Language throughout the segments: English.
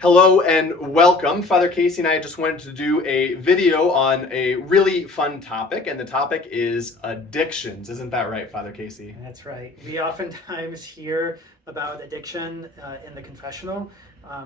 Hello and welcome. Father Casey and I just wanted to do a video on a really fun topic, and the topic is addictions. Isn't that right, Father Casey? That's right. We oftentimes hear about addiction in the confessional,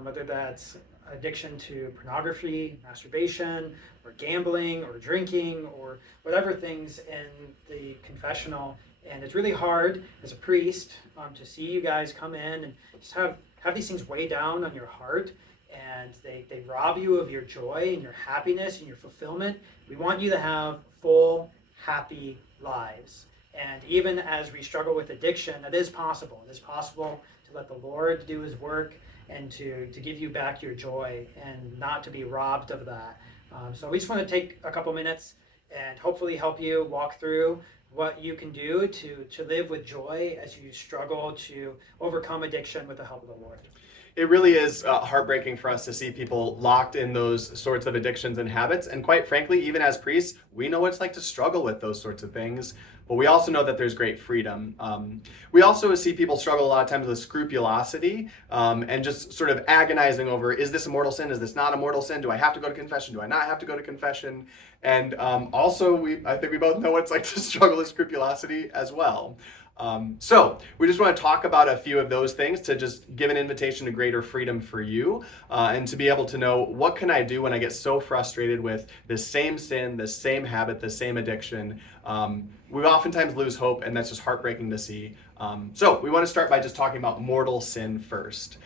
whether that's addiction to pornography, masturbation, or gambling, or drinking, or whatever things in the confessional. And it's really hard as a priest to see you guys come in and just have these things weigh down on your heart, and they rob you of your joy and your happiness and your fulfillment. We want you to have full, happy lives. And even as we struggle with addiction, it is possible. It is possible to let the Lord do his work and to give you back your joy and not to be robbed of that. So we just want to take a couple minutes and hopefully help you walk through what you can do to live with joy as you struggle to overcome addiction with the help of the Lord. It really is heartbreaking for us to see people locked in those sorts of addictions and habits. And quite frankly, even as priests, we know what it's like to struggle with those sorts of things. But we also know that there's great freedom. We also see people struggle a lot of times with scrupulosity and just sort of agonizing over, is this a mortal sin? Is this not a mortal sin? Do I have to go to confession? Do I not have to go to confession? And also, I think we both know what it's like to struggle with scrupulosity as well. So we just want to talk about a few of those things to just give an invitation to greater freedom for you and to be able to know, what can I do when I get so frustrated with this same sin, this same habit, this same addiction? We oftentimes lose hope, and that's just heartbreaking to see. So we want to start by just talking about mortal sin first.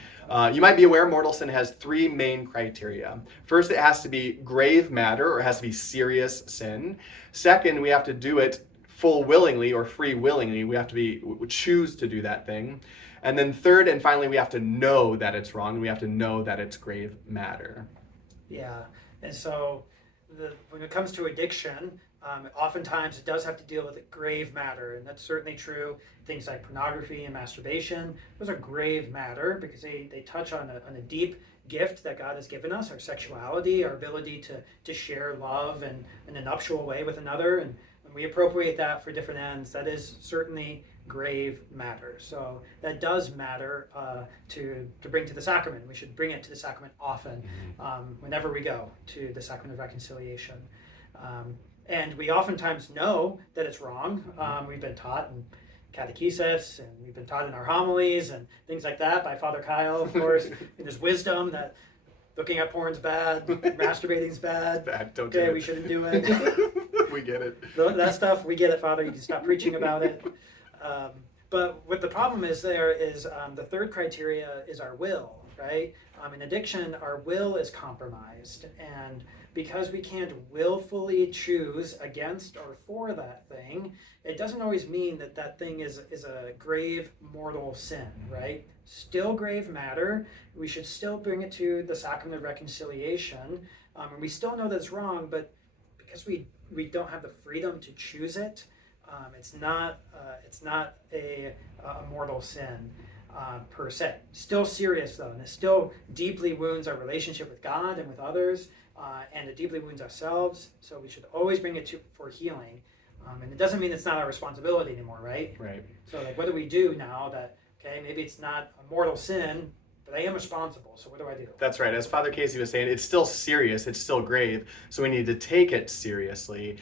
You might be aware mortal sin has three main criteria. First, it has to be grave matter, or it has to be serious sin. Second, we have to do it full willingly or free willingly. We have to choose to do that thing. And then third and finally, we have to know that it's wrong. We have to know that it's grave matter. Yeah, and so when it comes to addiction, oftentimes it does have to deal with grave matter, and that's certainly true. Things like pornography and masturbation, those are grave matter because they touch on a deep gift that God has given us, our sexuality, our ability to share love and in a nuptial way with another. And when we appropriate that for different ends, that is certainly grave matter. So that does matter to bring to the sacrament. We should bring it to the sacrament often, whenever we go to the sacrament of reconciliation. And we oftentimes know that it's wrong. We've been taught in catechesis, and we've been taught in our homilies and things like that by Father Kyle, of course. And there's wisdom that looking at porn's bad, masturbating's bad. Don't do it. We shouldn't do it. We get it. That stuff, we get it, Father. You can stop preaching about it. But what the problem is there is the third criteria is our will, right? In addiction, our will is compromised. And because we can't willfully choose against or for that thing, it doesn't always mean that that thing is a grave mortal sin, right? Still grave matter. We should still bring it to the sacrament of reconciliation. And we still know that it's wrong, but because we don't have the freedom to choose it, it's not a mortal sin per se. Still serious though, and it still deeply wounds our relationship with God and with others, and it deeply wounds ourselves. So we should always bring it for healing, and it doesn't mean it's not our responsibility anymore, right? Right. So like, what do we do now that maybe it's not a mortal sin, but I am responsible, so what do I do? That's right. As Father Casey was saying, it's still serious, it's still grave, so we need to take it seriously.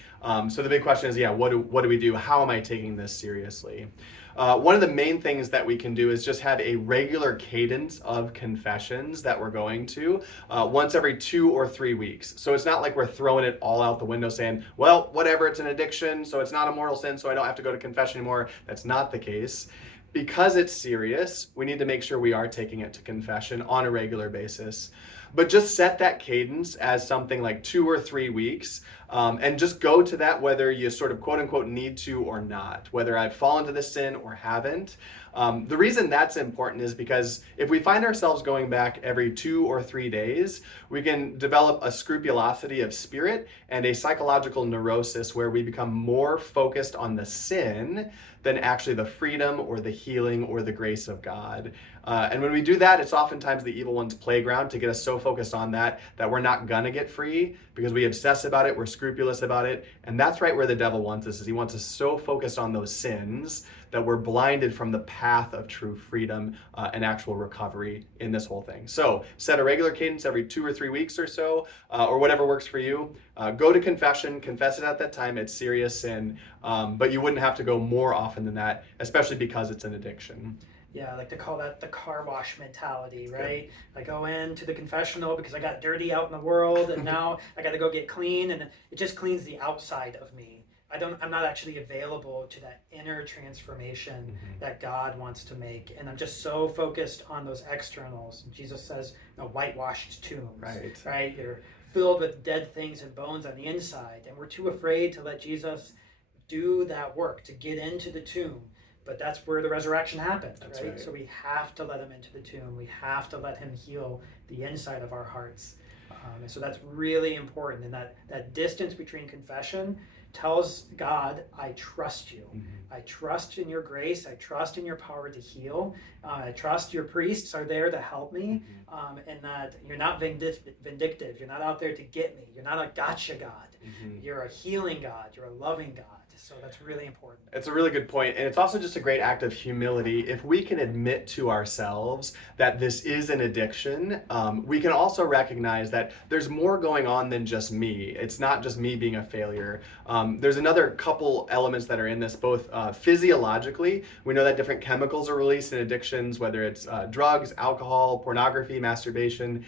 So the big question is, what do we do? How am I taking this seriously? One of the main things that we can do is just have a regular cadence of confessions that we're going to once every 2 or 3 weeks. So it's not like we're throwing it all out the window saying, well, whatever, it's an addiction, so it's not a mortal sin, so I don't have to go to confession anymore. That's not the case. Because it's serious, we need to make sure we are taking it to confession on a regular basis. But just set that cadence as something like 2 or 3 weeks, and just go to that whether you sort of quote unquote need to or not, whether I've fallen to this sin or haven't. The reason that's important is because if we find ourselves going back every 2 or 3 days, we can develop a scrupulosity of spirit and a psychological neurosis where we become more focused on the sin than actually the freedom or the healing or the grace of God. And when we do that, it's oftentimes the evil one's playground to get us so focused on that we're not gonna get free because we obsess about it, we're scrupulous about it. And that's right where the devil wants us, is he wants us so focused on those sins that we're blinded from the path of true freedom and actual recovery in this whole thing. So set a regular cadence every 2 or 3 weeks or so, or whatever works for you. Go to confession, confess it at that time. It's serious sin, but you wouldn't have to go more often than that, especially because it's an addiction. Yeah, I like to call that the car wash mentality, right? I go into the confessional because I got dirty out in the world, and now I got to go get clean, and it just cleans the outside of me. I'm not actually available to that inner transformation that God wants to make, and I'm just so focused on those externals. Jesus says, whitewashed tombs, right? You're filled with dead things and bones on the inside, and we're too afraid to let Jesus do that work to get into the tomb. But that's where the resurrection happened, right? So we have to let him into the tomb. We have to let him heal the inside of our hearts. And so that's really important. And that distance between confession tells God, I trust you. I trust in your grace. I trust in your power to heal. I trust your priests are there to help me. And that you're not vindictive. You're not out there to get me. You're not a gotcha God. You're a healing God. You're a loving God. So that's really important. It's a really good point. And it's also just a great act of humility. If we can admit to ourselves that this is an addiction, we can also recognize that there's more going on than just me. It's not just me being a failure. There's another couple elements that are in this, both physiologically. We know that different chemicals are released in addictions, whether it's drugs, alcohol, pornography, masturbation.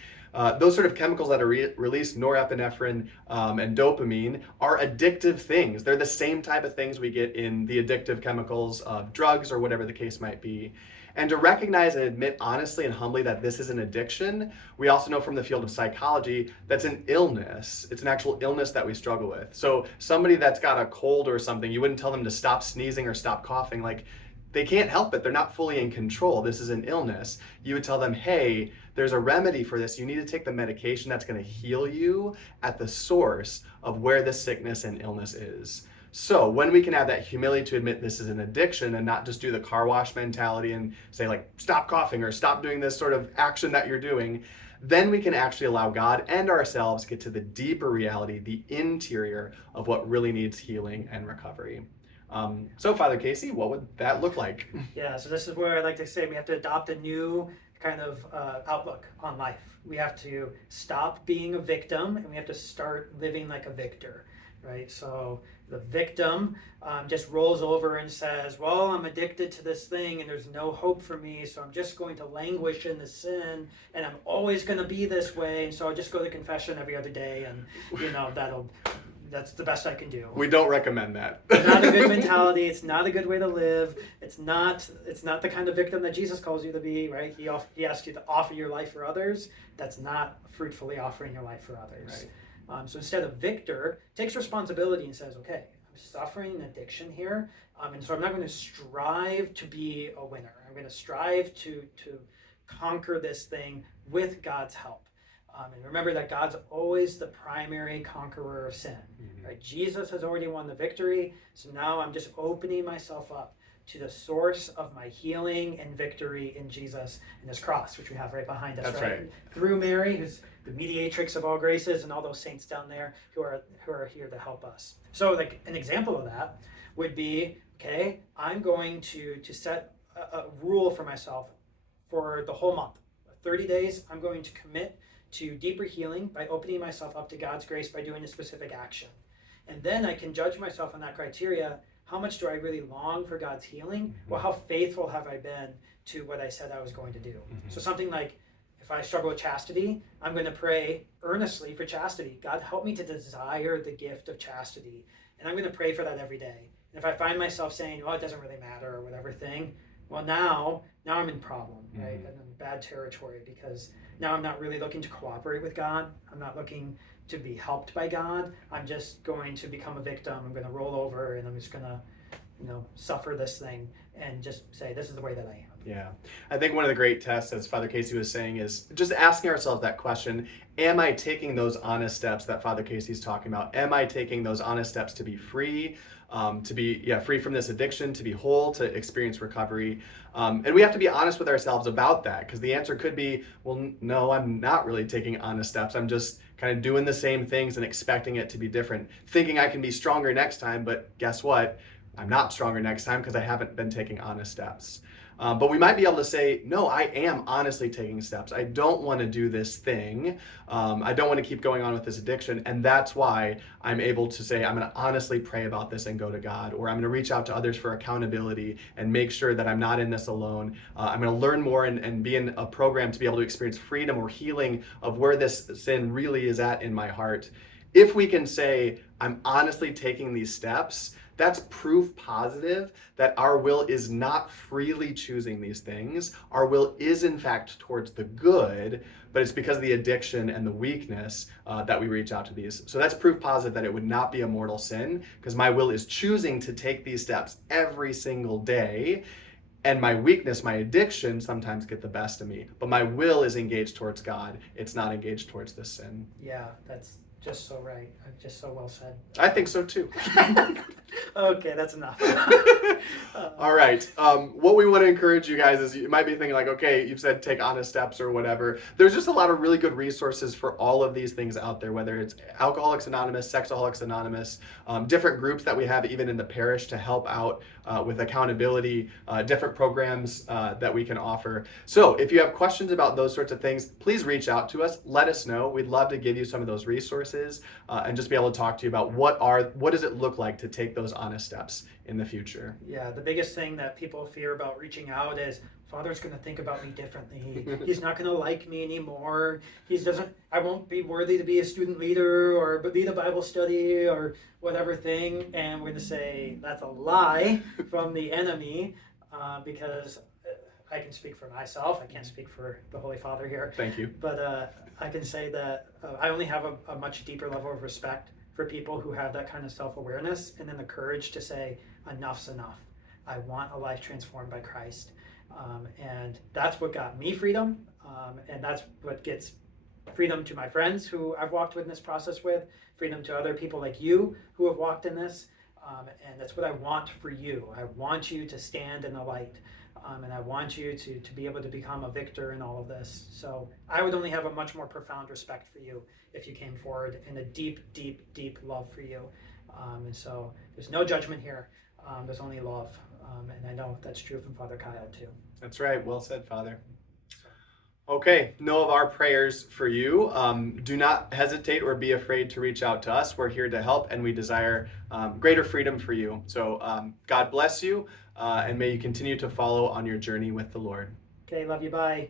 Those sort of chemicals that are released, norepinephrine and dopamine, are addictive things. They're the same type of things we get in the addictive chemicals of drugs or whatever the case might be. And to recognize and admit honestly and humbly that this is an addiction, we also know from the field of psychology that's an illness. It's an actual illness that we struggle with. So somebody that's got a cold or something, you wouldn't tell them to stop sneezing or stop coughing. Like, they can't help it. They're not fully in control. This is an illness. You would tell them, hey, there's a remedy for this. You need to take the medication that's going to heal you at the source of where this sickness and illness is. So when we can have that humility to admit this is an addiction and not just do the car wash mentality and say, like, stop coughing or stop doing this sort of action that you're doing, then we can actually allow God and ourselves get to the deeper reality, the interior of what really needs healing and recovery. So Father Casey, what would that look like? Yeah, so this is where I like to say we have to adopt a new kind of outlook on life. We have to stop being a victim and we have to start living like a victor, right? So the victim just rolls over and says, well, I'm addicted to this thing and there's no hope for me, so I'm just going to languish in the sin and I'm always going to be this way, and so I'll just go to confession every other day, and that's the best I can do. We don't recommend that. It's not a good mentality. It's not a good way to live. It's not the kind of victim that Jesus calls you to be, right? He asks you to offer your life for others. That's not fruitfully offering your life for others. Right. So instead of victor, takes responsibility and says, okay, I'm suffering an addiction here, and so I'm not going to strive to be a winner. I'm going to strive to conquer this thing with God's help. And remember that God's always the primary conqueror of sin. Right? Jesus has already won the victory, so now I'm just opening myself up to the source of my healing and victory in Jesus and his cross, which we have right behind us. That's right. Through Mary, who's the mediatrix of all graces, and all those saints down there who are here to help us. So, like, an example of that would be, okay, I'm going to set a rule for myself for the whole month. 30 days, I'm going to commit to deeper healing by opening myself up to God's grace by doing a specific action. And then I can judge myself on that criteria. How much do I really long for God's healing? Well, how faithful have I been to what I said I was going to do? So something like, if I struggle with chastity, I'm going to pray earnestly for chastity. God, help me to desire the gift of chastity. And I'm going to pray for that every day. And if I find myself saying, well, it doesn't really matter or whatever thing, well, now I'm in problem, right? I'm in bad territory, because now I'm not really looking to cooperate with God. I'm not looking to be helped by God. I'm just going to become a victim. I'm going to roll over and I'm just going to, suffer this thing and just say, this is the way that I am. Yeah. I think one of the great tests, as Father Casey was saying, is just asking ourselves that question, am I taking those honest steps that Father Casey's talking about? Am I taking those honest steps to be free, free from this addiction, to be whole, to experience recovery? And we have to be honest with ourselves about that, because the answer could be, well, no, I'm not really taking honest steps. I'm just kind of doing the same things and expecting it to be different, thinking I can be stronger next time. But guess what? I'm not stronger next time because I haven't been taking honest steps. But we might be able to say, no, I am honestly taking steps. I don't want to do this thing. I don't want to keep going on with this addiction. And that's why I'm able to say, I'm going to honestly pray about this and go to God, or I'm going to reach out to others for accountability and make sure that I'm not in this alone. I'm going to learn more and be in a program to be able to experience freedom or healing of where this sin really is at in my heart. If we can say, I'm honestly taking these steps, that's proof positive that our will is not freely choosing these things. Our will is, in fact, towards the good, but it's because of the addiction and the weakness that we reach out to these. So that's proof positive that it would not be a mortal sin, because my will is choosing to take these steps every single day. And my weakness, my addiction, sometimes get the best of me. But my will is engaged towards God. It's not engaged towards this sin. Yeah, that's just so right. Just so well said. I think so too. Okay, that's enough. All right. What we want to encourage you guys is, you might be thinking like, okay, you've said take honest steps or whatever. There's just a lot of really good resources for all of these things out there, whether it's Alcoholics Anonymous, Sexaholics Anonymous, different groups that we have even in the parish to help out with accountability, different programs that we can offer. So if you have questions about those sorts of things, please reach out to us. Let us know. We'd love to give you some of those resources and just be able to talk to you about what does it look like to take those honest steps in the future. Yeah, the biggest thing that people fear about reaching out is Father's going to think about me differently. He's not going to like me anymore. I won't be worthy to be a student leader or lead a Bible study or whatever thing. And we're going to say that's a lie from the enemy, because I can speak for myself. I can't speak for the Holy Father here. Thank you. But I can say that I only have a much deeper level of respect for people who have that kind of self-awareness and then the courage to say, enough's enough. I want a life transformed by Christ. And that's what got me freedom. And that's what gets freedom to my friends who I've walked with in this process with, freedom to other people like you who have walked in this. And that's what I want for you. I want you to stand in the light. And I want you to be able to become a victor in all of this. So I would only have a much more profound respect for you if you came forward in a deep, deep, deep love for you. And so there's no judgment here. There's only love. And I know that's true from Father Kyle too. That's right. Well said, Father. Okay, know of our prayers for you. Do not hesitate or be afraid to reach out to us. We're here to help, and we desire greater freedom for you. So God bless you, and may you continue to follow on your journey with the Lord. Okay, love you. Bye.